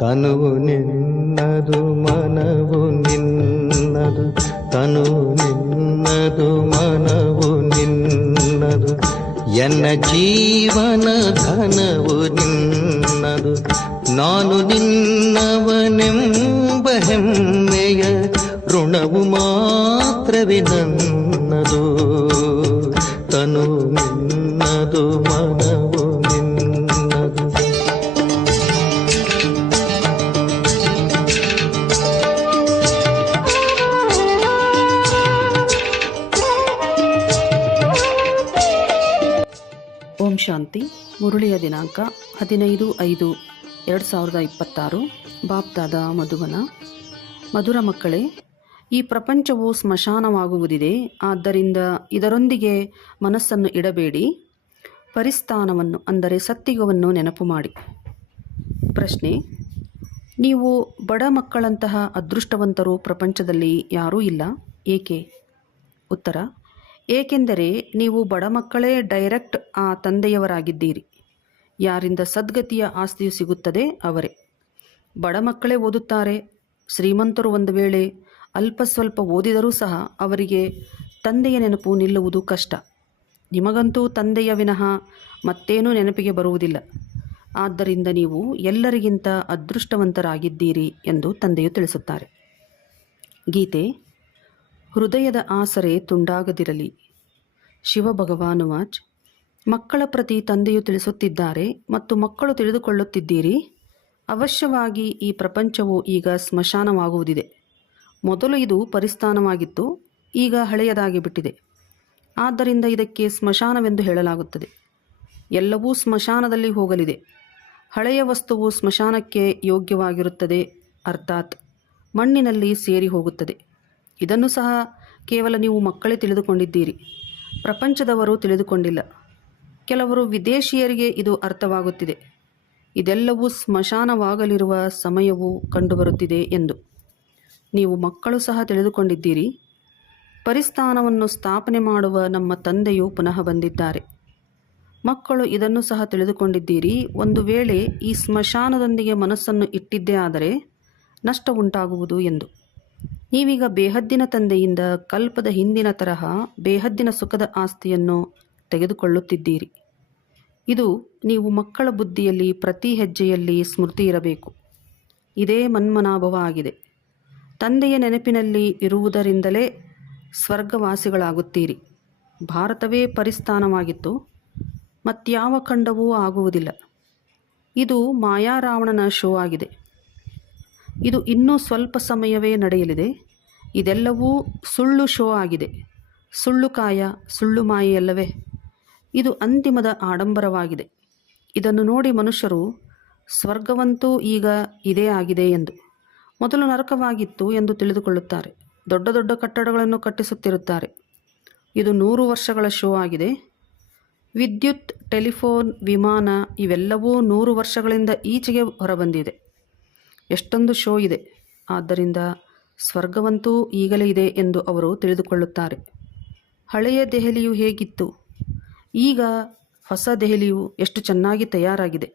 ತನುವು ನಿನ್ನದು ಮನವು ನಿನ್ನದು, ತನುವು ನಿನ್ನದು ಮನವು ನಿನ್ನದು, ಎನ್ನ ಜೀವನ ಧನವು ನಿನ್ನದು. ನಾನು ನಿನ್ನವನೆಂಬ ಹೆಮ್ಮೆಯ ಋಣವು ಮಾತ್ರವೇ ನನ್ನದು. ತನು ನಿನ್ನದು ಮನವು ನಿನ್ನದು. ಓಂ ಶಾಂತಿ. ಮುರುಳಿಯ ದಿನಾಂಕ 15/5/2026. ಬಾಪ್ದಾದ ಮಧುಬನ. ಮಧುರ ಮಕ್ಕಳೇ, ಈ ಪ್ರಪಂಚವು ಸ್ಮಶಾನವಾಗುವುದಿದೆ. ಆದ್ದರಿಂದ ಇದರೊಂದಿಗೆ ಮನಸ್ಸನ್ನು ಇಡಬೇಡಿ. ಪರಿಸ್ಥಾನವನ್ನು ಅಂದರೆ ಸತ್ತಿಗವನ್ನು ನೆನಪು ಮಾಡಿ. ಪ್ರಶ್ನೆ: ನೀವು ಬಡ ಮಕ್ಕಳಂತಹ ಅದೃಷ್ಟವಂತರು ಪ್ರಪಂಚದಲ್ಲಿ ಯಾರೂ ಇಲ್ಲ, ಏಕೆ? ಉತ್ತರ: ಏಕೆಂದರೆ ನೀವು ಬಡ ಮಕ್ಕಳೇ ಡೈರೆಕ್ಟ್ ಆ ತಂದೆಯವರಾಗಿದ್ದೀರಿ. ಯಾರಿಂದ ಸದ್ಗತಿಯ ಆಸ್ತಿಯು ಸಿಗುತ್ತದೆ ಅವರೇ. ಬಡ ಮಕ್ಕಳೇ ಓದುತ್ತಾರೆ. ಶ್ರೀಮಂತರು ಒಂದು ವೇಳೆ ಅಲ್ಪ ಸ್ವಲ್ಪ ಓದಿದರೂ ಸಹ ಅವರಿಗೆ ತಂದೆಯ ನೆನಪು ನಿಲ್ಲುವುದು ಕಷ್ಟ. ನಿಮಗಂತೂ ತಂದೆಯ ವಿನಃ ಮತ್ತೇನೂ ನೆನಪಿಗೆ ಬರುವುದಿಲ್ಲ. ಆದ್ದರಿಂದ ನೀವು ಎಲ್ಲರಿಗಿಂತ ಅದೃಷ್ಟವಂತರಾಗಿದ್ದೀರಿ ಎಂದು ತಂದೆಯು ತಿಳಿಸುತ್ತಾರೆ. ಗೀತೆ. ಹೃದಯದ ಆಸರೆ ತುಂಡಾಗದಿರಲಿ. ಶಿವಭಗವಾನುವಾಚ್. ಮಕ್ಕಳ ಪ್ರತಿ ತಂದೆಯು ತಿಳಿಸುತ್ತಿದ್ದಾರೆ ಮತ್ತು ಮಕ್ಕಳು ತಿಳಿದುಕೊಳ್ಳುತ್ತಿದ್ದೀರಿ. ಅವಶ್ಯವಾಗಿ ಈ ಪ್ರಪಂಚವು ಈಗ ಸ್ಮಶಾನವಾಗುವುದಿದೆ. ಮೊದಲು ಇದು ಪರಿಸ್ಥಾನವಾಗಿತ್ತು, ಈಗ ಹಳೆಯದಾಗಿ ಬಿಟ್ಟಿದೆ. ಆದ್ದರಿಂದ ಇದಕ್ಕೆ ಸ್ಮಶಾನವೆಂದು ಹೇಳಲಾಗುತ್ತದೆ. ಎಲ್ಲವೂ ಸ್ಮಶಾನದಲ್ಲಿ ಹೋಗಲಿದೆ. ಹಳೆಯ ವಸ್ತುವು ಸ್ಮಶಾನಕ್ಕೆ ಯೋಗ್ಯವಾಗಿರುತ್ತದೆ, ಅರ್ಥಾತ್ ಮಣ್ಣಿನಲ್ಲಿ ಸೇರಿ ಹೋಗುತ್ತದೆ. ಇದನ್ನು ಸಹ ಕೇವಲ ನೀವು ಮಕ್ಕಳೇ ತಿಳಿದುಕೊಂಡಿದ್ದೀರಿ. ಪ್ರಪಂಚದವರು ತಿಳಿದುಕೊಂಡಿಲ್ಲ. ಕೆಲವರು ವಿದೇಶಿಯರಿಗೆ ಇದು ಅರ್ಥವಾಗುತ್ತಿದೆ. ಇದೆಲ್ಲವೂ ಸ್ಮಶಾನವಾಗಲಿರುವ ಸಮಯವು ಕಂಡುಬರುತ್ತಿದೆ ಎಂದು. ನೀವು ಮಕ್ಕಳು ಸಹ ತಿಳಿದುಕೊಂಡಿದ್ದೀರಿ. ಪರಿಸ್ಥಾನವನ್ನು ಸ್ಥಾಪನೆ ಮಾಡುವ ನಮ್ಮ ತಂದೆಯು ಪುನಃ ಬಂದಿದ್ದಾರೆ. ಮಕ್ಕಳು ಇದನ್ನು ಸಹ ತಿಳಿದುಕೊಂಡಿದ್ದೀರಿ. ಒಂದು ವೇಳೆ ಈ ಸ್ಮಶಾನದೊಂದಿಗೆ ಮನಸ್ಸನ್ನು ಇಟ್ಟಿದ್ದೇ ಆದರೆ ನಷ್ಟ ಉಂಟಾಗುವುದು ಎಂದು. ನೀವೀಗ ಬೇಹದ್ದಿನ ತಂದೆಯಿಂದ ಕಲ್ಪದ ಹಿಂದಿನ ತರಹ ಬೇಹದ್ದಿನ ಸುಖದ ಆಸ್ತಿಯನ್ನು ತೆಗೆದುಕೊಳ್ಳುತ್ತಿದ್ದೀರಿ. ಇದು ನೀವು ಮಕ್ಕಳ ಬುದ್ಧಿಯಲ್ಲಿ ಪ್ರತಿ ಹೆಜ್ಜೆಯಲ್ಲಿ ಸ್ಮೃತಿ ಇರಬೇಕು. ಇದೇ ಮನ್ಮನಾಭವ ಆಗಿದೆ. ತಂದೆಯ ನೆನಪಿನಲ್ಲಿ ಇರುವುದರಿಂದಲೇ ಸ್ವರ್ಗವಾಸಿಗಳಾಗುತ್ತೀರಿ. ಭಾರತವೇ ಪರಿಸ್ಥಾನವಾಗಿತ್ತು, ಮತ್ಯಾವ ಖಂಡವೂ ಆಗುವುದಿಲ್ಲ. ಇದು ಮಾಯಾರಾವಣನ ಶೋ ಆಗಿದೆ. ಇದು ಇನ್ನೂ ಸ್ವಲ್ಪ ಸಮಯವೇ ನಡೆಯಲಿದೆ. ಇದೆಲ್ಲವೂ ಸುಳ್ಳು ಶೋ ಆಗಿದೆ. ಸುಳ್ಳು ಕಾಯ, ಸುಳ್ಳು ಮಾಯೆಯಲ್ಲವೇ? ಇದು ಅಂತಿಮದ ಆಡಂಬರವಾಗಿದೆ. ಇದನ್ನು ನೋಡಿ ಮನುಷ್ಯರು ಸ್ವರ್ಗವಂತೂ ಈಗ ಇದೇ ಆಗಿದೆ ಎಂದು, ಮೊದಲು ನರಕವಾಗಿತ್ತು ಎಂದು ತಿಳಿದುಕೊಳ್ಳುತ್ತಾರೆ. ದೊಡ್ಡ ದೊಡ್ಡ ಕಟ್ಟಡಗಳನ್ನು ಕಟ್ಟಿಸುತ್ತಿರುತ್ತಾರೆ. ಇದು 100 ವರ್ಷಗಳ ಶೋ ಆಗಿದೆ. ವಿದ್ಯುತ್, ಟೆಲಿಫೋನ್, ವಿಮಾನ ಇವೆಲ್ಲವೂ 100 ವರ್ಷಗಳಿಂದ ಈಚೆಗೆ ಹೊರಬಂದಿದೆ. ಎಷ್ಟೊಂದು ಶೋ ಇದೆ. ಆದ್ದರಿಂದ ಸ್ವರ್ಗವಂತೂ ಈಗಲೇ ಇದೆ ಎಂದು ಅವರು ತಿಳಿದುಕೊಳ್ಳುತ್ತಾರೆ. ಹಳೆಯ ದೆಹಲಿಯು ಹೇಗಿತ್ತು? ಈಗ ಹೊಸ ದೆಹಲಿಯು ಎಷ್ಟು ಚೆನ್ನಾಗಿ ತಯಾರಾಗಿದೆ.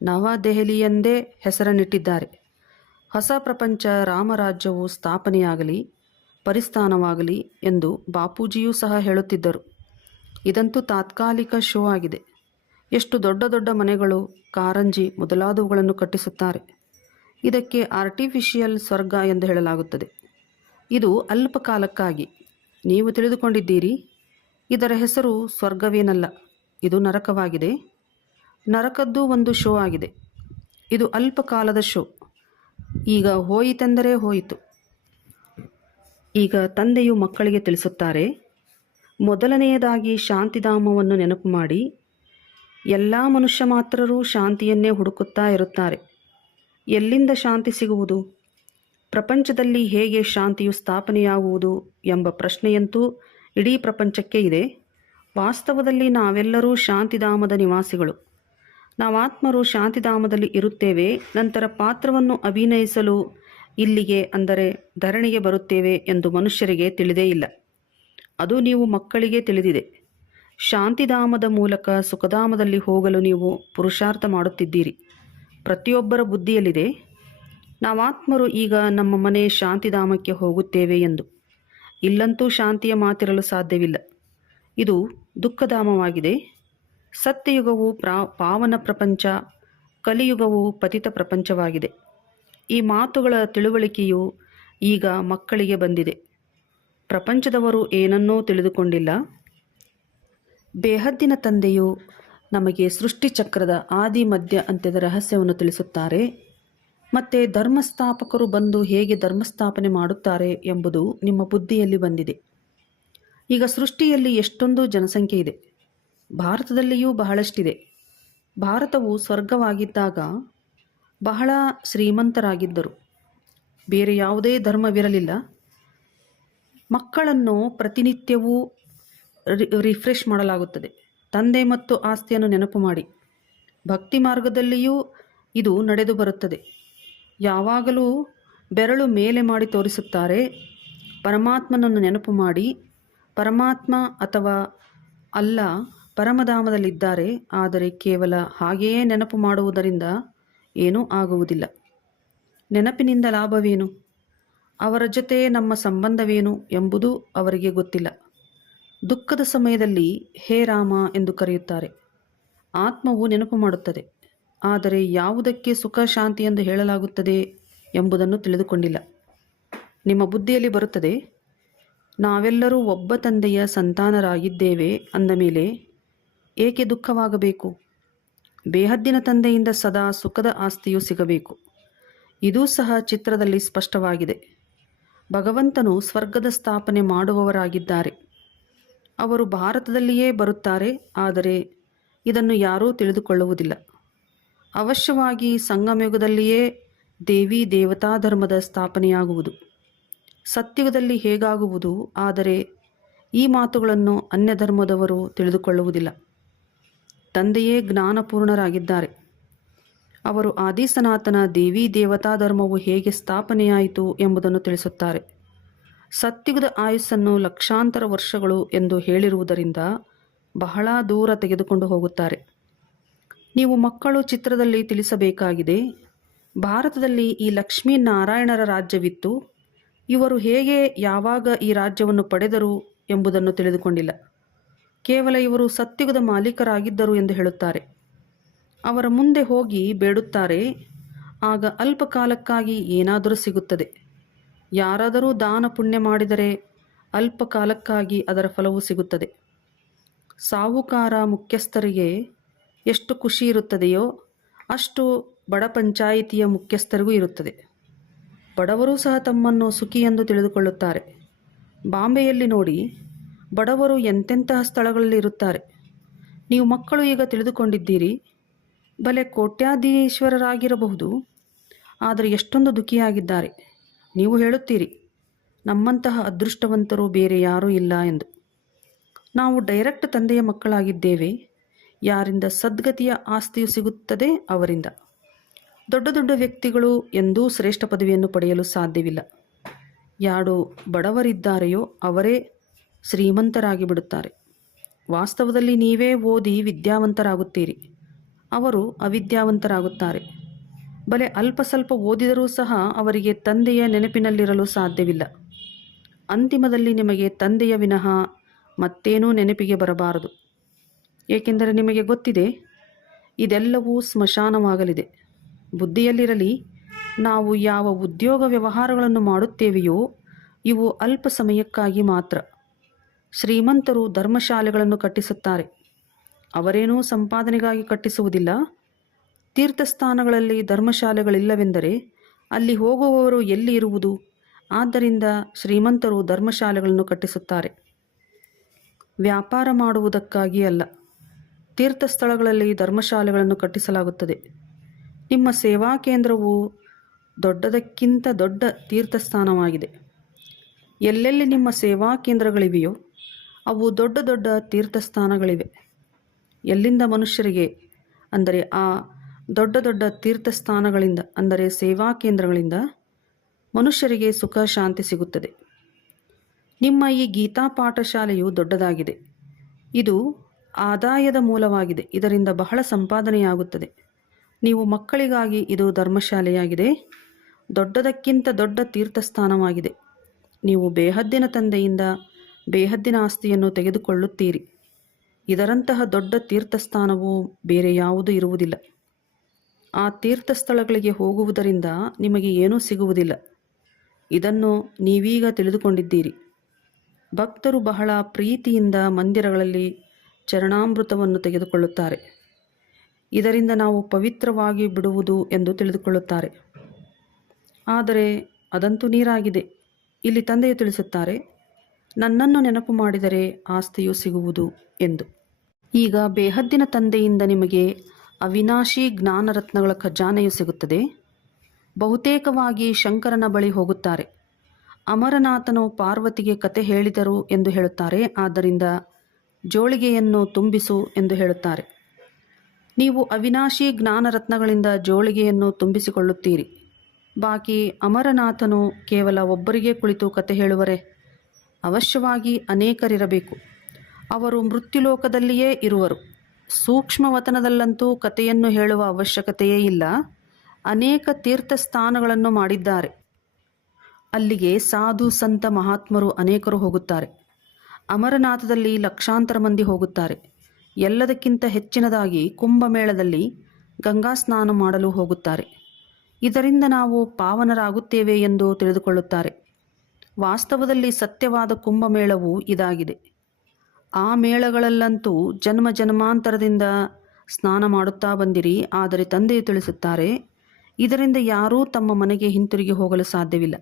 ನವ ದೆಹಲಿ ಎಂದೇ ಹೆಸರನ್ನಿಟ್ಟಿದ್ದಾರೆ. ಹೊಸ ಪ್ರಪಂಚ ರಾಮರಾಜ್ಯವು ಸ್ಥಾಪನೆಯಾಗಲಿ, ಪರಿಸ್ಥಾನವಾಗಲಿ ಎಂದು ಬಾಪೂಜಿಯೂ ಸಹ ಹೇಳುತ್ತಿದ್ದರು. ಇದಂತೂ ತಾತ್ಕಾಲಿಕ ಶೋ ಆಗಿದೆ. ಎಷ್ಟು ದೊಡ್ಡ ದೊಡ್ಡ ಮನೆಗಳು, ಕಾರಂಜಿ ಮೊದಲಾದವುಗಳನ್ನು ಕಟ್ಟಿಸುತ್ತಾರೆ. ಇದಕ್ಕೆ ಆರ್ಟಿಫಿಷಿಯಲ್ ಸ್ವರ್ಗ ಎಂದು ಹೇಳಲಾಗುತ್ತದೆ. ಇದು ಅಲ್ಪ ಕಾಲಕ್ಕಾಗಿ. ನೀವು ತಿಳಿದುಕೊಂಡಿದ್ದೀರಿ. ಇದರ ಹೆಸರು ಸ್ವರ್ಗವೇನಲ್ಲ, ಇದು ನರಕವಾಗಿದೆ. ನರಕದ್ದು ಒಂದು ಶೋ ಆಗಿದೆ. ಇದು ಅಲ್ಪ ಕಾಲದ ಶೋ. ಈಗ ಹೋಯಿತೆಂದರೆ ಹೋಯಿತು. ಈಗ ತಂದೆಯು ಮಕ್ಕಳಿಗೆ ತಿಳಿಸುತ್ತಾರೆ, ಮೊದಲನೆಯದಾಗಿ ಶಾಂತಿಧಾಮವನ್ನು ನೆನಪು ಮಾಡಿ. ಎಲ್ಲ ಮನುಷ್ಯ ಮಾತ್ರರೂ ಶಾಂತಿಯನ್ನೇ ಹುಡುಕುತ್ತಾ ಇರುತ್ತಾರೆ. ಎಲ್ಲಿಂದ ಶಾಂತಿ ಸಿಗುವುದು? ಪ್ರಪಂಚದಲ್ಲಿ ಹೇಗೆ ಶಾಂತಿಯು ಸ್ಥಾಪನೆಯಾಗುವುದು ಎಂಬ ಪ್ರಶ್ನೆಯಂತೂ ಇಡೀ ಪ್ರಪಂಚಕ್ಕೆ ಇದೆ. ವಾಸ್ತವದಲ್ಲಿ ನಾವೆಲ್ಲರೂ ಶಾಂತಿಧಾಮದ ನಿವಾಸಿಗಳು. ನಾವಾತ್ಮರು ಶಾಂತಿಧಾಮದಲ್ಲಿ ಇರುತ್ತೇವೆ. ನಂತರ ಪಾತ್ರವನ್ನು ಅಭಿನಯಿಸಲು ಇಲ್ಲಿಗೆ ಅಂದರೆ ಧರಣಿಗೆ ಬರುತ್ತೇವೆ ಎಂದು ಮನುಷ್ಯರಿಗೆ ತಿಳಿದೇ ಇಲ್ಲ. ಅದು ನೀವು ಮಕ್ಕಳಿಗೆ ತಿಳಿದಿದೆ. ಶಾಂತಿಧಾಮದ ಮೂಲಕ ಸುಖಧಾಮದಲ್ಲಿ ಹೋಗಲು ನೀವು ಪುರುಷಾರ್ಥ ಮಾಡುತ್ತಿದ್ದೀರಿ. ಪ್ರತಿಯೊಬ್ಬರ ಬುದ್ಧಿಯಲ್ಲಿದೆ, ನಾವಾತ್ಮರು ಈಗ ನಮ್ಮ ಮನೆ ಶಾಂತಿಧಾಮಕ್ಕೆ ಹೋಗುತ್ತೇವೆ ಎಂದು. ಇಲ್ಲಂತೂ ಶಾಂತಿಯ ಮಾತಿರಲು ಸಾಧ್ಯವಿಲ್ಲ. ಇದು ದುಃಖಧಾಮವಾಗಿದೆ. ಸತ್ಯಯುಗವು ಪಾವನ ಪ್ರಪಂಚ, ಕಲಿಯುಗವು ಪತಿತ ಪ್ರಪಂಚವಾಗಿದೆ. ಈ ಮಾತುಗಳ ತಿಳುವಳಿಕೆಯು ಈಗ ಮಕ್ಕಳಿಗೆ ಬಂದಿದೆ. ಪ್ರಪಂಚದವರು ಏನನ್ನೂ ತಿಳಿದುಕೊಂಡಿಲ್ಲ. ಬೇಹದ್ದಿನ ತಂದೆಯು ನಮಗೆ ಸೃಷ್ಟಿಚಕ್ರದ ಆದಿ ಮಧ್ಯ ಅಂತ್ಯದ ರಹಸ್ಯವನ್ನು ತಿಳಿಸುತ್ತಾರೆ. ಮತ್ತು ಧರ್ಮಸ್ಥಾಪಕರು ಬಂದು ಹೇಗೆ ಧರ್ಮಸ್ಥಾಪನೆ ಮಾಡುತ್ತಾರೆ ಎಂಬುದು ನಿಮ್ಮ ಬುದ್ಧಿಯಲ್ಲಿ ಬಂದಿದೆ. ಈಗ ಸೃಷ್ಟಿಯಲ್ಲಿ ಎಷ್ಟೊಂದು ಜನಸಂಖ್ಯೆ ಇದೆ. ಭಾರತದಲ್ಲಿಯೂ ಬಹಳಷ್ಟಿದೆ. ಭಾರತವು ಸ್ವರ್ಗವಾಗಿದ್ದಾಗ ಬಹಳ ಶ್ರೀಮಂತರಾಗಿದ್ದರು. ಬೇರೆ ಯಾವುದೇ ಧರ್ಮವಿರಲಿಲ್ಲ. ಮಕ್ಕಳನ್ನು ಪ್ರತಿನಿತ್ಯವೂ ರಿಫ್ರೆಶ್ ಮಾಡಲಾಗುತ್ತದೆ. ತಂದೆ ಮತ್ತು ಆಸ್ತಿಯನ್ನು ನೆನಪು ಮಾಡಿ. ಭಕ್ತಿ ಮಾರ್ಗದಲ್ಲಿಯೂ ಇದು ನಡೆದು ಬರುತ್ತದೆ. ಯಾವಾಗಲೂ ಬೆರಳು ಮೇಲೆ ಮಾಡಿ ತೋರಿಸುತ್ತಾರೆ. ಪರಮಾತ್ಮನನ್ನು ನೆನಪು ಮಾಡಿ. ಪರಮಾತ್ಮ ಅಥವಾ ಅಲ್ಲ ಪರಮಧಾಮದಲ್ಲಿದ್ದಾರೆ. ಆದರೆ ಕೇವಲ ಹಾಗೆಯೇ ನೆನಪು ಮಾಡುವುದರಿಂದ ಏನೂ ಆಗುವುದಿಲ್ಲ. ನೆನಪಿನಿಂದ ಲಾಭವೇನು? ಅವರ ಜೊತೆ ನಮ್ಮ ಸಂಬಂಧವೇನು ಎಂಬುದು ಅವರಿಗೆ ಗೊತ್ತಿಲ್ಲ. ದುಃಖದ ಸಮಯದಲ್ಲಿ ಹೇ ರಾಮ ಎಂದು ಕರೆಯುತ್ತಾರೆ. ಆತ್ಮವು ನೆನಪು ಮಾಡುತ್ತದೆ. ಆದರೆ ಯಾವುದಕ್ಕೆ ಸುಖ ಶಾಂತಿ ಎಂದು ಹೇಳಲಾಗುತ್ತದೆ ಎಂಬುದನ್ನು ತಿಳಿದುಕೊಂಡಿಲ್ಲ. ನಿಮ್ಮ ಬುದ್ಧಿಯಲ್ಲಿ ಬರುತ್ತದೆ, ನಾವೆಲ್ಲರೂ ಒಬ್ಬ ತಂದೆಯ ಸಂತಾನರಾಗಿದ್ದೇವೆ ಅಂದ ಮೇಲೆ ಏಕೆ ದುಃಖವಾಗಬೇಕು? ಬೇಹದ್ದಿನ ತಂದೆಯಿಂದ ಸದಾ ಸುಖದ ಆಸ್ತಿಯು ಸಿಗಬೇಕು. ಇದೂ ಸಹ ಚಿತ್ರದಲ್ಲಿ ಸ್ಪಷ್ಟವಾಗಿದೆ. ಭಗವಂತನು ಸ್ವರ್ಗದ ಸ್ಥಾಪನೆ ಮಾಡುವವರಾಗಿದ್ದಾರೆ. ಅವರು ಭಾರತದಲ್ಲಿಯೇ ಬರುತ್ತಾರೆ. ಆದರೆ ಇದನ್ನು ಯಾರೂ ತಿಳಿದುಕೊಳ್ಳುವುದಿಲ್ಲ. ಅವಶ್ಯವಾಗಿ ಸಂಗಮಯುಗದಲ್ಲಿಯೇ ದೇವಿ ದೇವತಾ ಧರ್ಮದ ಸ್ಥಾಪನೆಯಾಗುವುದು. ಸತ್ಯುಗದಲ್ಲಿ ಹೇಗಾಗುವುದು? ಆದರೆ ಈ ಮಾತುಗಳನ್ನು ಅನ್ಯ ಧರ್ಮದವರು ತಿಳಿದುಕೊಳ್ಳುವುದಿಲ್ಲ. ತಂದೆಯೇ ಜ್ಞಾನಪೂರ್ಣರಾಗಿದ್ದಾರೆ. ಅವರು ಆದಿ ಸನಾತನ ದೇವಿ ದೇವತಾ ಧರ್ಮವು ಹೇಗೆ ಸ್ಥಾಪನೆಯಾಯಿತು ಎಂಬುದನ್ನು ತಿಳಿಸುತ್ತಾರೆ. ಸತ್ಯುಗದ ಆಯುಸ್ಸನ್ನು ಲಕ್ಷಾಂತರ ವರ್ಷಗಳು ಎಂದು ಹೇಳಿರುವುದರಿಂದ ಬಹಳ ದೂರ ತೆಗೆದುಕೊಂಡು ಹೋಗುತ್ತಾರೆ. ನೀವು ಮಕ್ಕಳು ಚಿತ್ರದಲ್ಲಿ ತಿಳಿಸಬೇಕಾಗಿದೆ. ಭಾರತದಲ್ಲಿ ಈ ಲಕ್ಷ್ಮೀನಾರಾಯಣರ ರಾಜ್ಯವಿತ್ತು. ಇವರು ಹೇಗೆ ಯಾವಾಗ ಈ ರಾಜ್ಯವನ್ನು ಪಡೆದರು ಎಂಬುದನ್ನು ತಿಳಿದುಕೊಂಡಿಲ್ಲ. ಕೇವಲ ಇವರು ಸತ್ಯುಗದ ಮಾಲೀಕರಾಗಿದ್ದರು ಎಂದು ಹೇಳುತ್ತಾರೆ. ಅವರ ಮುಂದೆ ಹೋಗಿ ಬೇಡುತ್ತಾರೆ. ಆಗ ಅಲ್ಪ ಕಾಲಕ್ಕಾಗಿ ಏನಾದರೂ ಸಿಗುತ್ತದೆ. ಯಾರಾದರೂ ದಾನ ಪುಣ್ಯ ಮಾಡಿದರೆ ಅಲ್ಪ ಕಾಲಕ್ಕಾಗಿ ಅದರ ಫಲವು ಸಿಗುತ್ತದೆ. ಸಾಹುಕಾರ ಮುಖ್ಯಸ್ಥರಿಗೆ ಎಷ್ಟು ಖುಷಿ ಇರುತ್ತದೆಯೋ ಅಷ್ಟು ಬಡ ಪಂಚಾಯಿತಿಯ ಮುಖ್ಯಸ್ಥರಿಗೂ ಇರುತ್ತದೆ. ಬಡವರು ಸಹ ತಮ್ಮನ್ನು ಸುಖಿ ಎಂದು ತಿಳಿದುಕೊಳ್ಳುತ್ತಾರೆ. ಬಾಂಬೆಯಲ್ಲಿ ನೋಡಿ, ಬಡವರು ಎಂತೆಂತಹ ಸ್ಥಳಗಳಲ್ಲಿ ಇರುತ್ತಾರೆ. ನೀವು ಮಕ್ಕಳು ಈಗ ತಿಳಿದುಕೊಂಡಿದ್ದೀರಿ. ಬಲೆ ಕೋಟ್ಯಾಧೀಶ್ವರರಾಗಿರಬಹುದು, ಆದರೆ ಎಷ್ಟೊಂದು ದುಃಖಿಯಾಗಿದ್ದಾರೆ. ನೀವು ಹೇಳುತ್ತೀರಿ, ನಮ್ಮಂತಹ ಅದೃಷ್ಟವಂತರು ಬೇರೆ ಯಾರೂ ಇಲ್ಲ ಎಂದು. ನಾವು ಡೈರೆಕ್ಟ್ ತಂದೆಯ ಮಕ್ಕಳಾಗಿದ್ದೇವೆ. ಯಾರಿಂದ ಸದ್ಗತಿಯ ಆಸ್ತಿಯು ಸಿಗುತ್ತದೆ ಅವರಿಂದ. ದೊಡ್ಡ ದೊಡ್ಡ ವ್ಯಕ್ತಿಗಳು ಎಂದೂ ಶ್ರೇಷ್ಠ ಪದವಿಯನ್ನು ಪಡೆಯಲು ಸಾಧ್ಯವಿಲ್ಲ. ಯಾರು ಬಡವರಿದ್ದಾರೆಯೋ ಅವರೇ ಶ್ರೀಮಂತರಾಗಿ ಬಿಡುತ್ತಾರೆ. ವಾಸ್ತವದಲ್ಲಿ ನೀವೇ ಓದಿ ವಿದ್ಯಾವಂತರಾಗುತ್ತೀರಿ. ಅವರು ಅವಿದ್ಯಾವಂತರಾಗುತ್ತಾರೆ. ಬಲೆ ಅಲ್ಪ ಸ್ವಲ್ಪ ಓದಿದರೂ ಸಹ ಅವರಿಗೆ ತಂದೆಯ ನೆನಪಿನಲ್ಲಿರಲು ಸಾಧ್ಯವಿಲ್ಲ. ಅಂತಿಮದಲ್ಲಿ ನಿಮಗೆ ತಂದೆಯ ವಿನಃ ಮತ್ತೇನೂ ನೆನಪಿಗೆ ಬರಬಾರದು. ಏಕೆಂದರೆ ನಿಮಗೆ ಗೊತ್ತಿದೆ, ಇದೆಲ್ಲವೂ ಸ್ಮಶಾನವಾಗಲಿದೆ. ಬುದ್ಧಿಯಲ್ಲಿರಲಿ, ನಾವು ಯಾವ ಉದ್ಯೋಗ ವ್ಯವಹಾರಗಳನ್ನು ಮಾಡುತ್ತೇವೆಯೋ ಇವು ಅಲ್ಪ ಸಮಯಕ್ಕಾಗಿ ಮಾತ್ರ. ಶ್ರೀಮಂತರು ಧರ್ಮಶಾಲೆಗಳನ್ನು ಕಟ್ಟಿಸುತ್ತಾರೆ. ಅವರೇನೂ ಸಂಪಾದನೆಗಾಗಿ ಕಟ್ಟಿಸುವುದಿಲ್ಲ. ತೀರ್ಥಸ್ಥಾನಗಳಲ್ಲಿ ಧರ್ಮಶಾಲೆಗಳಿಲ್ಲವೆಂದರೆ ಅಲ್ಲಿ ಹೋಗುವವರು ಎಲ್ಲಿ ಇರುವುದು? ಆದ್ದರಿಂದ ಶ್ರೀಮಂತರು ಧರ್ಮಶಾಲೆಗಳನ್ನು ಕಟ್ಟಿಸುತ್ತಾರೆ. ವ್ಯಾಪಾರ ಮಾಡುವುದಕ್ಕಾಗಿ ಅಲ್ಲ. ತೀರ್ಥಸ್ಥಳಗಳಲ್ಲಿ ಧರ್ಮಶಾಲೆಗಳನ್ನು ಕಟ್ಟಿಸಲಾಗುತ್ತದೆ. ನಿಮ್ಮ ಸೇವಾ ಕೇಂದ್ರವು ದೊಡ್ಡದಕ್ಕಿಂತ ದೊಡ್ಡ ತೀರ್ಥಸ್ಥಾನವಾಗಿದೆ. ಎಲ್ಲೆಲ್ಲಿ ನಿಮ್ಮ ಸೇವಾ ಕೇಂದ್ರಗಳಿವೆಯೋ ಅವು ದೊಡ್ಡ ದೊಡ್ಡ ತೀರ್ಥಸ್ಥಾನಗಳಿವೆ. ಎಲ್ಲಿಂದ ಮನುಷ್ಯರಿಗೆ, ಅಂದರೆ ಆ ದೊಡ್ಡ ದೊಡ್ಡ ತೀರ್ಥಸ್ಥಾನಗಳಿಂದ, ಅಂದರೆ ಸೇವಾ ಕೇಂದ್ರಗಳಿಂದ ಮನುಷ್ಯರಿಗೆ ಸುಖ ಶಾಂತಿ ಸಿಗುತ್ತದೆ. ನಿಮ್ಮ ಈ ಗೀತಾ ಪಾಠಶಾಲೆಯು ದೊಡ್ಡದಾಗಿದೆ. ಇದು ಆದಾಯದ ಮೂಲವಾಗಿದೆ. ಇದರಿಂದ ಬಹಳ ಸಂಪಾದನೆಯಾಗುತ್ತದೆ. ನೀವು ಮಕ್ಕಳಿಗಾಗಿ ಇದು ಧರ್ಮಶಾಲೆಯಾಗಿದೆ, ದೊಡ್ಡದಕ್ಕಿಂತ ದೊಡ್ಡ ತೀರ್ಥಸ್ಥಾನವಾಗಿದೆ. ನೀವು ಬೇಹದ್ದಿನ ತಂದೆಯಿಂದ ಬೇಹದ್ದಿನ ಆಸ್ತಿಯನ್ನು ತೆಗೆದುಕೊಳ್ಳುತ್ತೀರಿ. ಇದರಂತಹ ದೊಡ್ಡ ತೀರ್ಥಸ್ಥಾನವು ಬೇರೆ ಯಾವುದೂ ಇರುವುದಿಲ್ಲ. ಆ ತೀರ್ಥಸ್ಥಳಗಳಿಗೆ ಹೋಗುವುದರಿಂದ ನಿಮಗೆ ಏನೂ ಸಿಗುವುದಿಲ್ಲ. ಇದನ್ನು ನೀವೀಗ ತಿಳಿದುಕೊಂಡಿದ್ದೀರಿ. ಭಕ್ತರು ಬಹಳ ಪ್ರೀತಿಯಿಂದ ಮಂದಿರಗಳಲ್ಲಿ ಚರಣಾಮೃತವನ್ನು ತೆಗೆದುಕೊಳ್ಳುತ್ತಾರೆ. ಇದರಿಂದ ನಾವು ಪವಿತ್ರವಾಗಿ ಬಿಡುವುದು ಎಂದು ತಿಳಿದುಕೊಳ್ಳುತ್ತಾರೆ. ಆದರೆ ಅದಂತೂ ನೀರಾಗಿದೆ. ಇಲ್ಲಿ ತಂದೆಯು ತಿಳಿಸುತ್ತಾರೆ, ನನ್ನನ್ನು ನೆನಪು ಮಾಡಿದರೆ ಆಸ್ತಿಯು ಸಿಗುವುದು ಎಂದು. ಈಗ ಬೇಹದ್ದಿನ ತಂದೆಯಿಂದ ನಿಮಗೆ ಅವಿನಾಶಿ ಜ್ಞಾನರತ್ನಗಳ ಖಜಾನೆಯು ಸಿಗುತ್ತದೆ. ಬಹುತೇಕವಾಗಿ ಶಂಕರನ ಬಳಿ ಹೋಗುತ್ತಾರೆ. ಅಮರನಾಥನು ಪಾರ್ವತಿಗೆ ಕತೆ ಹೇಳಿದರು ಎಂದು ಹೇಳುತ್ತಾರೆ. ಆದ್ದರಿಂದ ಜೋಳಿಗೆಯನ್ನು ತುಂಬಿಸು ಎಂದು ಹೇಳುತ್ತಾರೆ. ನೀವು ಅವಿನಾಶಿ ಜ್ಞಾನರತ್ನಗಳಿಂದ ಜೋಳಿಗೆಯನ್ನು ತುಂಬಿಸಿಕೊಳ್ಳುತ್ತೀರಿ. ಬಾಕಿ ಅಮರನಾಥನು ಕೇವಲ ಒಬ್ಬರಿಗೆ ಕುಳಿತು ಕತೆ ಹೇಳುವರೆ? ಅವಶ್ಯವಾಗಿ ಅನೇಕರಿರಬೇಕು. ಅವರು ಮೃತ್ಯುಲೋಕದಲ್ಲಿಯೇ ಇರುವರು. ಸೂಕ್ಷ್ಮವತನದಲ್ಲಂತೂ ಕಥೆಯನ್ನು ಹೇಳುವ ಅವಶ್ಯಕತೆಯೇ ಇಲ್ಲ. ಅನೇಕ ತೀರ್ಥಸ್ಥಾನಗಳನ್ನು ಮಾಡಿದ್ದಾರೆ. ಅಲ್ಲಿಗೆ ಸಾಧು ಸಂತ ಮಹಾತ್ಮರು ಅನೇಕರು ಹೋಗುತ್ತಾರೆ. ಅಮರನಾಥದಲ್ಲಿ ಲಕ್ಷಾಂತರ ಮಂದಿ ಹೋಗುತ್ತಾರೆ. ಎಲ್ಲದಕ್ಕಿಂತ ಹೆಚ್ಚಿನದಾಗಿ ಕುಂಭಮೇಳದಲ್ಲಿ ಗಂಗಾ ಸ್ನಾನ ಮಾಡಲು ಹೋಗುತ್ತಾರೆ. ಇದರಿಂದ ನಾವು ಪಾವನರಾಗುತ್ತೇವೆ ಎಂದು ತಿಳಿದುಕೊಳ್ಳುತ್ತಾರೆ. ವಾಸ್ತವದಲ್ಲಿ ಸತ್ಯವಾದ ಕುಂಭಮೇಳವು ಇದಾಗಿದೆ. ಆ ಮೇಳಗಳಲ್ಲಂತೂ ಜನ್ಮ ಜನ್ಮಾಂತರದಿಂದ ಸ್ನಾನ ಮಾಡುತ್ತಾ ಬಂದಿರಿ. ಆದರೆ ತಂದೆಯು ತಿಳಿಸುತ್ತಾರೆ, ಇದರಿಂದ ಯಾರೂ ತಮ್ಮ ಮನೆಗೆ ಹಿಂತಿರುಗಿ ಹೋಗಲು ಸಾಧ್ಯವಿಲ್ಲ.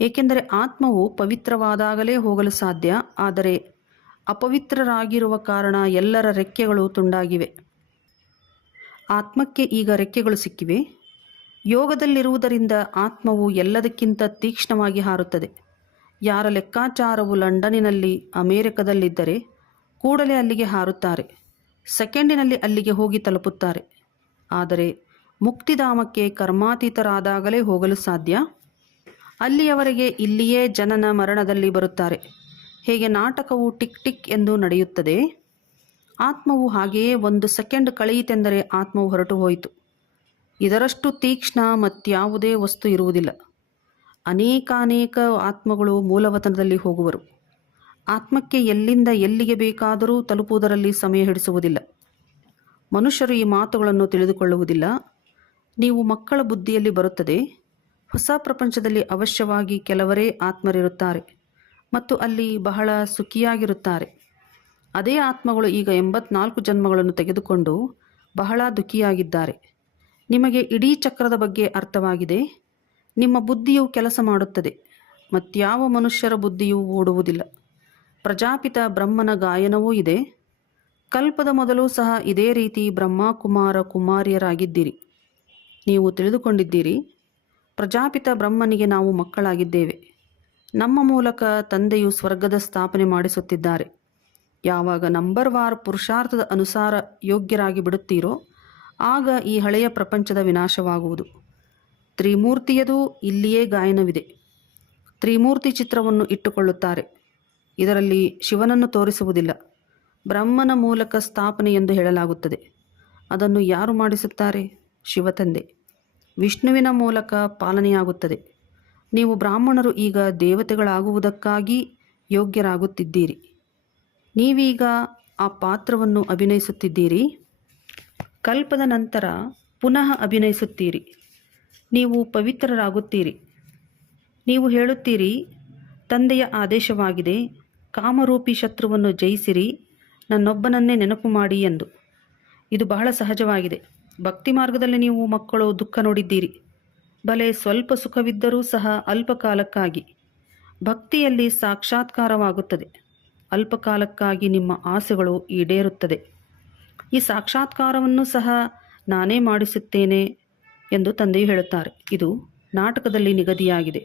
ಏಕೆಂದರೆ ಆತ್ಮವು ಪವಿತ್ರವಾದಾಗಲೇ ಹೋಗಲು ಸಾಧ್ಯ. ಆದರೆ ಅಪವಿತ್ರರಾಗಿರುವ ಕಾರಣ ಎಲ್ಲರ ರೆಕ್ಕೆಗಳು ತುಂಡಾಗಿವೆ. ಆತ್ಮಕ್ಕೆ ಈಗ ರೆಕ್ಕೆಗಳು ಸಿಕ್ಕಿವೆ. ಯೋಗದಲ್ಲಿರುವುದರಿಂದ ಆತ್ಮವು ಎಲ್ಲದಕ್ಕಿಂತ ತೀಕ್ಷ್ಣವಾಗಿ ಹಾರುತ್ತದೆ. ಯಾರ ಲೆಕ್ಕಾಚಾರವು ಲಂಡನ್ನಿನಲ್ಲಿ ಅಮೇರಿಕದಲ್ಲಿದ್ದರೆ ಕೂಡಲೇ ಅಲ್ಲಿಗೆ ಹಾರುತ್ತಾರೆ. ಸೆಕೆಂಡಿನಲ್ಲಿ ಅಲ್ಲಿಗೆ ಹೋಗಿ ತಲುಪುತ್ತಾರೆ. ಆದರೆ ಮುಕ್ತಿಧಾಮಕ್ಕೆ ಕರ್ಮಾತೀತರಾದಾಗಲೇ ಹೋಗಲು ಸಾಧ್ಯ. ಅಲ್ಲಿಯವರೆಗೆ ಇಲ್ಲಿಯೇ ಜನನ ಮರಣದಲ್ಲಿ ಬರುತ್ತಾರೆ. ಹೇಗೆ ನಾಟಕವು ಟಿಕ್ ಟಿಕ್ ಎಂದು ನಡೆಯುತ್ತದೆ, ಆತ್ಮವು ಹಾಗೆಯೇ 1 ಸೆಕೆಂಡ್ ಕಳೆಯಿತೆಂದರೆ ಆತ್ಮವು ಹೊರಟು ಹೋಯಿತು. ಇದರಷ್ಟು ತೀಕ್ಷ್ಣ ಮತ್ಯಾವುದೇ ವಸ್ತು ಇರುವುದಿಲ್ಲ. ಅನೇಕಾನೇಕ ಆತ್ಮಗಳು ಮೂಲವತನದಲ್ಲಿ ಹೋಗುವರು. ಆತ್ಮಕ್ಕೆ ಎಲ್ಲಿಂದ ಎಲ್ಲಿಗೆ ಬೇಕಾದರೂ ತಲುಪುವುದರಲ್ಲಿ ಸಮಯ ಹಿಡಿಸುವುದಿಲ್ಲ. ಮನುಷ್ಯರು ಈ ಮಾತುಗಳನ್ನು ತಿಳಿದುಕೊಳ್ಳುವುದಿಲ್ಲ. ನೀವು ಮಕ್ಕಳ ಬುದ್ಧಿಯಲ್ಲಿ ಬರುತ್ತದೆ. ಹೊಸ ಪ್ರಪಂಚದಲ್ಲಿ ಅವಶ್ಯವಾಗಿ ಕೆಲವರೇ ಆತ್ಮರಿರುತ್ತಾರೆ ಮತ್ತು ಅಲ್ಲಿ ಬಹಳ ಸುಖಿಯಾಗಿರುತ್ತಾರೆ. ಅದೇ ಆತ್ಮಗಳು ಈಗ 84 ಜನ್ಮಗಳನ್ನು ತೆಗೆದುಕೊಂಡು ಬಹಳ ದುಃಖಿಯಾಗಿದ್ದಾರೆ. ನಿಮಗೆ ಇಡೀ ಚಕ್ರದ ಬಗ್ಗೆ ಅರ್ಥವಾಗಿದೆ. ನಿಮ್ಮ ಬುದ್ಧಿಯು ಕೆಲಸ ಮಾಡುತ್ತದೆ. ಮತ್ಯಾವ ಮನುಷ್ಯರ ಬುದ್ಧಿಯೂ ಓಡುವುದಿಲ್ಲ. ಪ್ರಜಾಪಿತ ಬ್ರಹ್ಮನ ಗಾಯನವೂ ಇದೆ. ಕಲ್ಪದ ಮೊದಲು ಸಹ ಇದೇ ರೀತಿ ಬ್ರಹ್ಮ ಕುಮಾರ ಕುಮಾರಿಯರಾಗಿದ್ದೀರಿ. ನೀವು ತಿಳಿದುಕೊಂಡಿದ್ದೀರಿ, ಪ್ರಜಾಪಿತ ಬ್ರಹ್ಮನಿಗೆ ನಾವು ಮಕ್ಕಳಾಗಿದ್ದೇವೆ. ನಮ್ಮ ಮೂಲಕ ತಂದೆಯು ಸ್ವರ್ಗದ ಸ್ಥಾಪನೆ ಮಾಡಿಸುತ್ತಿದ್ದಾರೆ. ಯಾವಾಗ ನಂಬರ್ ವಾರ್ ಪುರುಷಾರ್ಥದ ಅನುಸಾರ ಯೋಗ್ಯರಾಗಿ ಬಿಡುತ್ತೀರೋ ಆಗ ಈ ಹಳೆಯ ಪ್ರಪಂಚದ ವಿನಾಶವಾಗುವುದು. ತ್ರಿಮೂರ್ತಿಯದು ಇಲ್ಲಿಯೇ ಗಾಯನವಿದೆ. ತ್ರಿಮೂರ್ತಿ ಚಿತ್ರವನ್ನು ಇಟ್ಟುಕೊಳ್ಳುತ್ತಾರೆ. ಇದರಲ್ಲಿ ಶಿವನನ್ನು ತೋರಿಸುವುದಿಲ್ಲ. ಬ್ರಹ್ಮನ ಮೂಲಕ ಸ್ಥಾಪನೆ ಎಂದು ಹೇಳಲಾಗುತ್ತದೆ. ಅದನ್ನು ಯಾರು ಮಾಡಿಸುತ್ತಾರೆ? ಶಿವತಂದೆ. ವಿಷ್ಣುವಿನ ಮೂಲಕ ಪಾಲನೆಯಾಗುತ್ತದೆ. ನೀವು ಬ್ರಾಹ್ಮಣರು ಈಗ ದೇವತೆಗಳಾಗುವುದಕ್ಕಾಗಿ ಯೋಗ್ಯರಾಗುತ್ತಿದ್ದೀರಿ. ನೀವೀಗ ಆ ಪಾತ್ರವನ್ನು ಅಭಿನಯಿಸುತ್ತಿದ್ದೀರಿ. ಕಲ್ಪದ ನಂತರ ಪುನಃ ಅಭಿನಯಿಸುತ್ತೀರಿ. ನೀವು ಪವಿತ್ರರಾಗುತ್ತೀರಿ. ನೀವು ಹೇಳುತ್ತೀರಿ, ತಂದೆಯ ಆದೇಶವಾಗಿದೆ, ಕಾಮರೂಪಿ ಶತ್ರುವನ್ನು ಜಯಿಸಿರಿ, ನನ್ನೊಬ್ಬನನ್ನೇ ನೆನಪು ಮಾಡಿ ಎಂದು. ಇದು ಬಹಳ ಸಹಜವಾಗಿದೆ. ಭಕ್ತಿ ಮಾರ್ಗದಲ್ಲಿ ನೀವು ಮಕ್ಕಳು ದುಃಖ ನೋಡಿದ್ದೀರಿ. ಭಲೆ ಸ್ವಲ್ಪ ಸುಖವಿದ್ದರೂ ಸಹ ಅಲ್ಪಕಾಲಕ್ಕಾಗಿ. ಭಕ್ತಿಯಲ್ಲಿ ಸಾಕ್ಷಾತ್ಕಾರವಾಗುತ್ತದೆ. ಅಲ್ಪಕಾಲಕ್ಕಾಗಿ ನಿಮ್ಮ ಆಸೆಗಳು ಈಡೇರುತ್ತದೆ. ಈ ಸಾಕ್ಷಾತ್ಕಾರವನ್ನು ಸಹ ನಾನೇ ಮಾಡಿಸುತ್ತೇನೆ ಎಂದು ತಂದೆಯು ಹೇಳುತ್ತಾರೆ. ಇದು ನಾಟಕದಲ್ಲಿ ನಿಗದಿಯಾಗಿದೆ.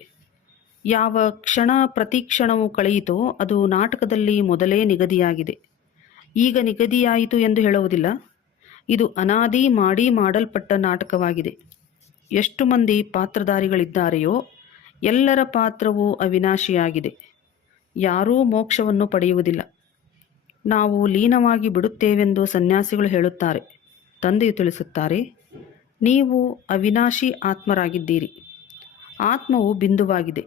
ಯಾವ ಕ್ಷಣ ಪ್ರತಿಕ್ಷಣವು ಕಳೆಯಿತೋ ಅದು ನಾಟಕದಲ್ಲಿ ಮೊದಲೇ ನಿಗದಿಯಾಗಿದೆ. ಈಗ ನಿಗದಿಯಾಯಿತು ಎಂದು ಹೇಳುವುದಿಲ್ಲ. ಇದು ಅನಾದಿ ಮಾಡಲ್ಪಟ್ಟ ನಾಟಕವಾಗಿದೆ. ಎಷ್ಟು ಮಂದಿ ಪಾತ್ರಧಾರಿಗಳಿದ್ದಾರೆಯೋ ಎಲ್ಲರ ಪಾತ್ರವೂ ಅವಿನಾಶಿಯಾಗಿದೆ. ಯಾರೂ ಮೋಕ್ಷವನ್ನು ಪಡೆಯುವುದಿಲ್ಲ. ನಾವು ಲೀನವಾಗಿ ಬಿಡುತ್ತೇವೆಂದು ಸನ್ಯಾಸಿಗಳು ಹೇಳುತ್ತಾರೆ. ತಂದೆಯು ತಿಳಿಸುತ್ತಾರೆ, ನೀವು ಅವಿನಾಶಿ ಆತ್ಮರಾಗಿದ್ದೀರಿ. ಆತ್ಮವು ಬಿಂದುವಾಗಿದೆ.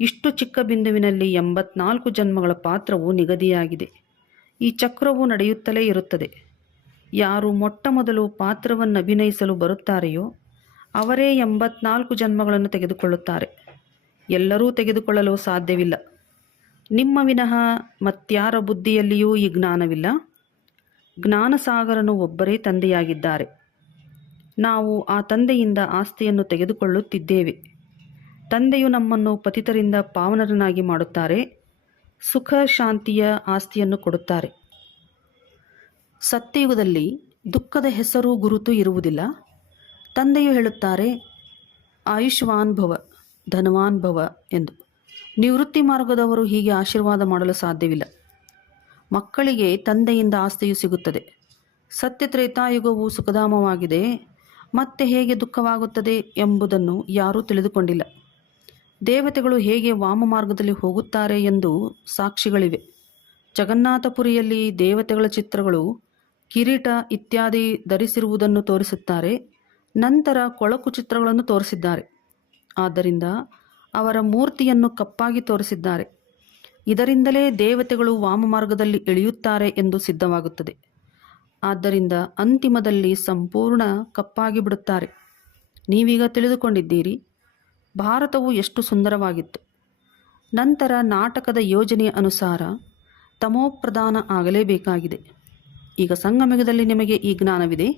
ಇಷ್ಟು ಚಿಕ್ಕ ಬಿಂದುವಿನಲ್ಲಿ 84 ಜನ್ಮಗಳ ಪಾತ್ರವು ನಿಗದಿಯಾಗಿದೆ. ಈ ಚಕ್ರವು ನಡೆಯುತ್ತಲೇ ಇರುತ್ತದೆ. ಯಾರು ಮೊಟ್ಟ ಮೊದಲು ಪಾತ್ರವನ್ನು ಅಭಿನಯಿಸಲು ಬರುತ್ತಾರೆಯೋ ಅವರೇ 84 ಜನ್ಮಗಳನ್ನು ತೆಗೆದುಕೊಳ್ಳುತ್ತಾರೆ. ಎಲ್ಲರೂ ತೆಗೆದುಕೊಳ್ಳಲು ಸಾಧ್ಯವಿಲ್ಲ. ನಿಮ್ಮ ವಿನಃ ಮತ್ಯಾರ ಬುದ್ಧಿಯಲ್ಲಿಯೂ ಈ ಜ್ಞಾನವಿಲ್ಲ. ಜ್ಞಾನಸಾಗರನು ಒಬ್ಬರೇ ತಂದೆಯಾಗಿದ್ದಾರೆ. ನಾವು ಆ ತಂದೆಯಿಂದ ಆಸ್ತಿಯನ್ನು ತೆಗೆದುಕೊಳ್ಳುತ್ತಿದ್ದೇವೆ. ತಂದೆಯು ನಮ್ಮನ್ನು ಪತಿತರಿಂದ ಪಾವನರನ್ನಾಗಿ ಮಾಡುತ್ತಾರೆ. ಸುಖ ಶಾಂತಿಯ ಆಸ್ತಿಯನ್ನು ಕೊಡುತ್ತಾರೆ. ಸತ್ಯಯುಗದಲ್ಲಿ ದುಃಖದ ಹೆಸರು ಗುರುತು ಇರುವುದಿಲ್ಲ. ತಂದೆಯು ಹೇಳುತ್ತಾರೆ, ಆಯುಷ್ಮಾನ್ ಭವ, ಧನವಾನ್ ಭವ ಎಂದು. ನಿವೃತ್ತಿ ಮಾರ್ಗದವರು ಹೀಗೆ ಆಶೀರ್ವಾದ ಮಾಡಲು ಸಾಧ್ಯವಿಲ್ಲ. ಮಕ್ಕಳಿಗೆ ತಂದೆಯಿಂದ ಆಸ್ತಿಯು ಸಿಗುತ್ತದೆ. ಸತ್ಯ ತ್ರೇತಾಯುಗವು ಸುಖಧಾಮವಾಗಿದೆ. ಮತ್ತೆ ಹೇಗೆ ದುಃಖವಾಗುತ್ತದೆ ಎಂಬುದನ್ನು ಯಾರೂ ತಿಳಿದುಕೊಂಡಿಲ್ಲ. ದೇವತೆಗಳು ಹೇಗೆ ವಾಮ ಮಾರ್ಗದಲ್ಲಿ ಹೋಗುತ್ತಾರೆ ಎಂದು ಸಾಕ್ಷಿಗಳಿವೆ. ಜಗನ್ನಾಥಪುರಿಯಲ್ಲಿ ದೇವತೆಗಳ ಚಿತ್ರಗಳು ಕಿರೀಟ ಇತ್ಯಾದಿ ಧರಿಸಿರುವುದನ್ನು ತೋರಿಸುತ್ತಾರೆ. ನಂತರ ಕೊಳಕು ಚಿತ್ರಗಳನ್ನು ತೋರಿಸಿದ್ದಾರೆ. ಆದ್ದರಿಂದ ಅವರ ಮೂರ್ತಿಯನ್ನು ಕಪ್ಪಾಗಿ ತೋರಿಸಿದ್ದಾರೆ. ಇದರಿಂದಲೇ ದೇವತೆಗಳು ವಾಮ ಮಾರ್ಗದಲ್ಲಿ ಇಳಿಯುತ್ತಾರೆ ಎಂದು ಸಿದ್ಧವಾಗುತ್ತದೆ. ಆದ್ದರಿಂದ ಅಂತಿಮದಲ್ಲಿ ಸಂಪೂರ್ಣ ಕಪ್ಪಾಗಿ ಬಿಡುತ್ತಾರೆ. ನೀವೀಗ ತಿಳಿದುಕೊಂಡಿದ್ದೀರಿ. ಭಾರತವು ಎಷ್ಟು ಸುಂದರವಾಗಿತ್ತು. ನಂತರ ನಾಟಕದ ಯೋಜನೆಯ ಅನುಸಾರ ತಮೋಪ್ರಧಾನ ಆಗಲೇಬೇಕಾಗಿದೆ. ಈಗ ಸಂಗಮಯುಗದಲ್ಲಿ ನಿಮಗೆ ಈ ಜ್ಞಾನವಿದೆ.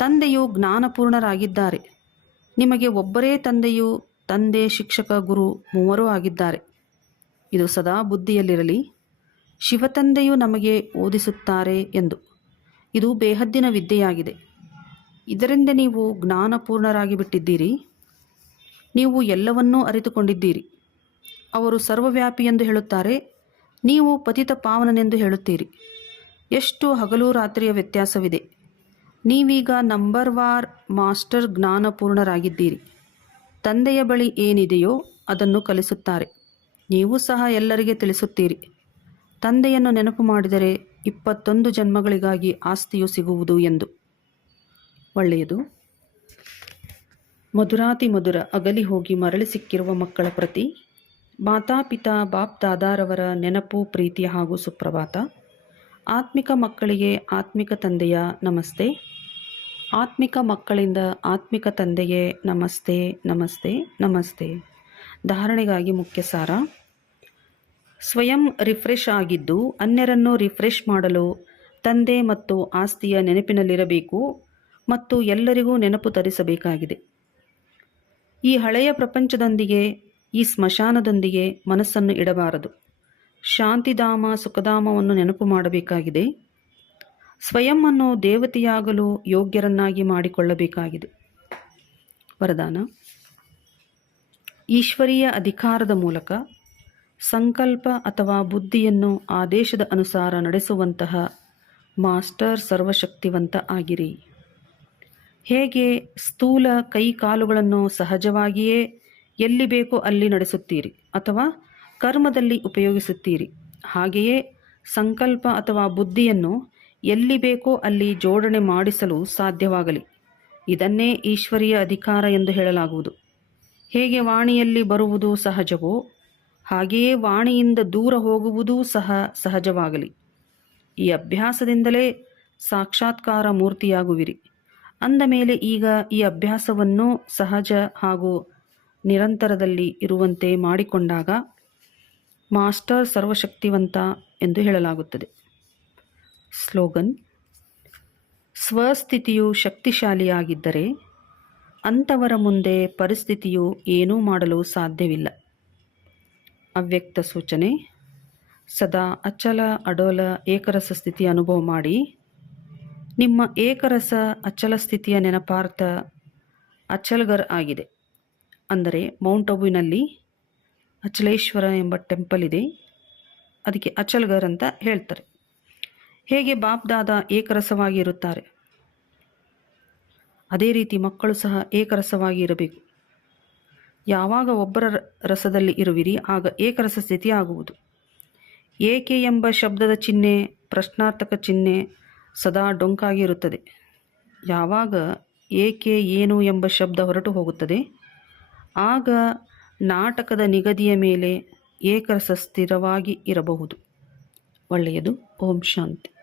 ತಂದೆಯು ಜ್ಞಾನಪೂರ್ಣರಾಗಿದ್ದಾರೆ. ನಿಮಗೆ ಒಬ್ಬರೇ ತಂದೆಯು, ತಂದೆ, ಶಿಕ್ಷಕ, ಗುರು ಮೂವರೂ ಆಗಿದ್ದಾರೆ. ಇದು ಸದಾ ಬುದ್ಧಿಯಲ್ಲಿರಲಿ. ಶಿವತಂದೆಯು ನಮಗೆ ಓದಿಸುತ್ತಾರೆ ಎಂದು. ಇದು ಬೇಹದ್ದಿನ ವಿದ್ಯೆಯಾಗಿದೆ. ಇದರಿಂದ ನೀವು ಜ್ಞಾನಪೂರ್ಣರಾಗಿ ಬಿಟ್ಟಿದ್ದೀರಿ. ನೀವು ಎಲ್ಲವನ್ನೂ ಅರಿತುಕೊಂಡಿದ್ದೀರಿ. ಅವರು ಸರ್ವವ್ಯಾಪಿ ಎಂದು ಹೇಳುತ್ತಾರೆ. ನೀವು ಪತಿತ ಪಾವನನೆಂದು ಹೇಳುತ್ತೀರಿ. ಎಷ್ಟು ಹಗಲು ರಾತ್ರಿಯ ವ್ಯತ್ಯಾಸವಿದೆ. ನೀವೀಗ ನಂಬರ್ವಾರ್ ಮಾಸ್ಟರ್ ಜ್ಞಾನಪೂರ್ಣರಾಗಿದ್ದೀರಿ. ತಂದೆಯ ಬಳಿ ಏನಿದೆಯೋ ಅದನ್ನು ಕಲಿಸುತ್ತಾರೆ. ನೀವು ಸಹ ಎಲ್ಲರಿಗೆ ತಿಳಿಸುತ್ತೀರಿ. ತಂದೆಯನ್ನು ನೆನಪು ಮಾಡಿದರೆ 21 ಜನ್ಮಗಳಿಗಾಗಿ ಆಸ್ತಿಯು ಸಿಗುವುದು ಎಂದು. ಒಳ್ಳೆಯದು. ಮಧುರಾತಿ ಮಧುರ ಅಗಲಿ ಹೋಗಿ ಮರಳಿ ಸಿಕ್ಕಿರುವ ಮಕ್ಕಳ ಪ್ರತಿ ಮಾತಾಪಿತಾ ಬಾಪ್ ದಾದಾರವರ ನೆನಪು, ಪ್ರೀತಿ ಹಾಗೂ ಸುಪ್ರಭಾತ. ಆತ್ಮಿಕ ಮಕ್ಕಳಿಗೆ ಆತ್ಮಿಕ ತಂದೆಯ ನಮಸ್ತೆ. ಆತ್ಮಿಕ ಮಕ್ಕಳಿಂದ ಆತ್ಮಿಕ ತಂದೆಗೆ ನಮಸ್ತೆ, ನಮಸ್ತೆ, ನಮಸ್ತೆ. ಧಾರಣೆಗಾಗಿ ಮುಖ್ಯ ಸಾರ: ಸ್ವಯಂ ರಿಫ್ರೆಶ್ ಆಗಿದ್ದು ಅನ್ಯರನ್ನು ರಿಫ್ರೆಶ್ ಮಾಡಲು ತಂದೆ ಮತ್ತು ಆಸ್ತಿಯ ನೆನಪಿನಲ್ಲಿರಬೇಕು ಮತ್ತು ಎಲ್ಲರಿಗೂ ನೆನಪು ತರಿಸಬೇಕಾಗಿದೆ. ಈ ಹಳೆಯ ಪ್ರಪಂಚದೊಂದಿಗೆ, ಈ ಸ್ಮಶಾನದೊಂದಿಗೆ ಮನಸ್ಸನ್ನು ಇಡಬಾರದು. ಶಾಂತಿಧಾಮ, ಸುಖಧಾಮವನ್ನು ನೆನಪು ಮಾಡಬೇಕಾಗಿದೆ. ಸ್ವಯಂವನ್ನು ದೇವತೆಯಾಗಲು ಯೋಗ್ಯರನ್ನಾಗಿ ಮಾಡಿಕೊಳ್ಳಬೇಕಾಗಿದೆ. ವರದಾನ: ಈಶ್ವರೀಯ ಅಧಿಕಾರದ ಮೂಲಕ ಸಂಕಲ್ಪ ಅಥವಾ ಬುದ್ಧಿಯನ್ನು ಆದೇಶದ ಅನುಸಾರ ನಡೆಸುವಂತಹ ಮಾಸ್ಟರ್ ಸರ್ವಶಕ್ತಿವಂತ ಆಗಿರಿ. ಹೇಗೆ ಸ್ಥೂಲ ಕೈ ಕಾಲುಗಳನ್ನು ಸಹಜವಾಗಿಯೇ ಎಲ್ಲಿ ಬೇಕೋ ಅಲ್ಲಿ ನಡೆಸುತ್ತೀರಿ ಅಥವಾ ಕರ್ಮದಲ್ಲಿ ಉಪಯೋಗಿಸುತ್ತೀರಿ, ಹಾಗೆಯೇ ಸಂಕಲ್ಪ ಅಥವಾ ಬುದ್ಧಿಯನ್ನು ಎಲ್ಲಿ ಬೇಕೋ ಅಲ್ಲಿ ಜೋಡಣೆ ಮಾಡಿಸಲು ಸಾಧ್ಯವಾಗಲಿ. ಇದನ್ನೇ ಈಶ್ವರೀಯ ಅಧಿಕಾರ ಎಂದು ಹೇಳಲಾಗುವುದು. ಹೇಗೆ ವಾಣಿಯಲ್ಲಿ ಬರುವುದು ಸಹಜವೋ ಹಾಗೆಯೇ ವಾಣಿಯಿಂದ ದೂರ ಹೋಗುವುದೂ ಸಹ ಸಹಜವಾಗಲಿ. ಈ ಅಭ್ಯಾಸದಿಂದಲೇ ಸಾಕ್ಷಾತ್ಕಾರ ಮೂರ್ತಿಯಾಗುವಿರಿ. ಅಂದ ಮೇಲೆ ಈಗ ಈ ಅಭ್ಯಾಸವನ್ನು ಸಹಜ ಹಾಗೂ ನಿರಂತರದಲ್ಲಿ ಇರುವಂತೆ ಮಾಡಿಕೊಂಡಾಗ ಮಾಸ್ಟರ್ ಸರ್ವಶಕ್ತಿವಂತ ಎಂದು ಹೇಳಲಾಗುತ್ತದೆ. ಸ್ಲೋಗನ್: ಸ್ವಸ್ಥಿತಿಯು ಶಕ್ತಿಶಾಲಿಯಾಗಿದ್ದರೆ ಅಂಥವರ ಮುಂದೆ ಪರಿಸ್ಥಿತಿಯು ಏನೂ ಮಾಡಲು ಸಾಧ್ಯವಿಲ್ಲ. ಅವ್ಯಕ್ತ ಸೂಚನೆ: ಸದಾ ಅಚಲ ಅಡೋಲ ಏಕರಸ ಸ್ಥಿತಿಯ ಅನುಭವ ಮಾಡಿ. ನಿಮ್ಮ ಏಕರಸ ಅಚಲ ಸ್ಥಿತಿಯ ನೆನಪಾರ್ಥ ಅಚಲ್ಗರ್ ಆಗಿದೆ. ಅಂದರೆ ಮೌಂಟ್ ಅಬುವಿನಲ್ಲಿ ಅಚಲೇಶ್ವರ ಎಂಬ ಟೆಂಪಲ್ ಇದೆ, ಅದಕ್ಕೆ ಅಚಲ್ಗರ್ ಅಂತ ಹೇಳ್ತಾರೆ. ಹೇಗೆ ಬಾಪ್ ದಾದಾ ಏಕರಸವಾಗಿ ಇರುತ್ತಾರೆ, ಅದೇ ರೀತಿ ಮಕ್ಕಳು ಸಹ ಏಕರಸವಾಗಿ ಇರಬೇಕು. ಯಾವಾಗ ಒಬ್ಬರ ರಸದಲ್ಲಿ ಇರುವಿರಿ ಆಗ ಏಕರಸ ಸ್ಥಿತಿ ಆಗುವುದು. ಏಕೆ ಎಂಬ ಶಬ್ದದ ಚಿಹ್ನೆ, ಪ್ರಶ್ನಾರ್ಥಕ ಚಿಹ್ನೆ ಸದಾ ಡೊಂಕಾಗಿ ಇರುತ್ತದೆ. ಯಾವಾಗ ಏಕೆ ಏನು ಎಂಬ ಶಬ್ದ ಹೊರಟು ಹೋಗುತ್ತದೆ. ಆಗ ನಾಟಕದ ನಿಗದಿಯ ಮೇಲೆ ಏಕರಸ ಸ್ಥಿರವಾಗಿ ಇರಬಹುದು. ಒಳ್ಳೆಯದು. ಓಂ ಶಾಂತಿ.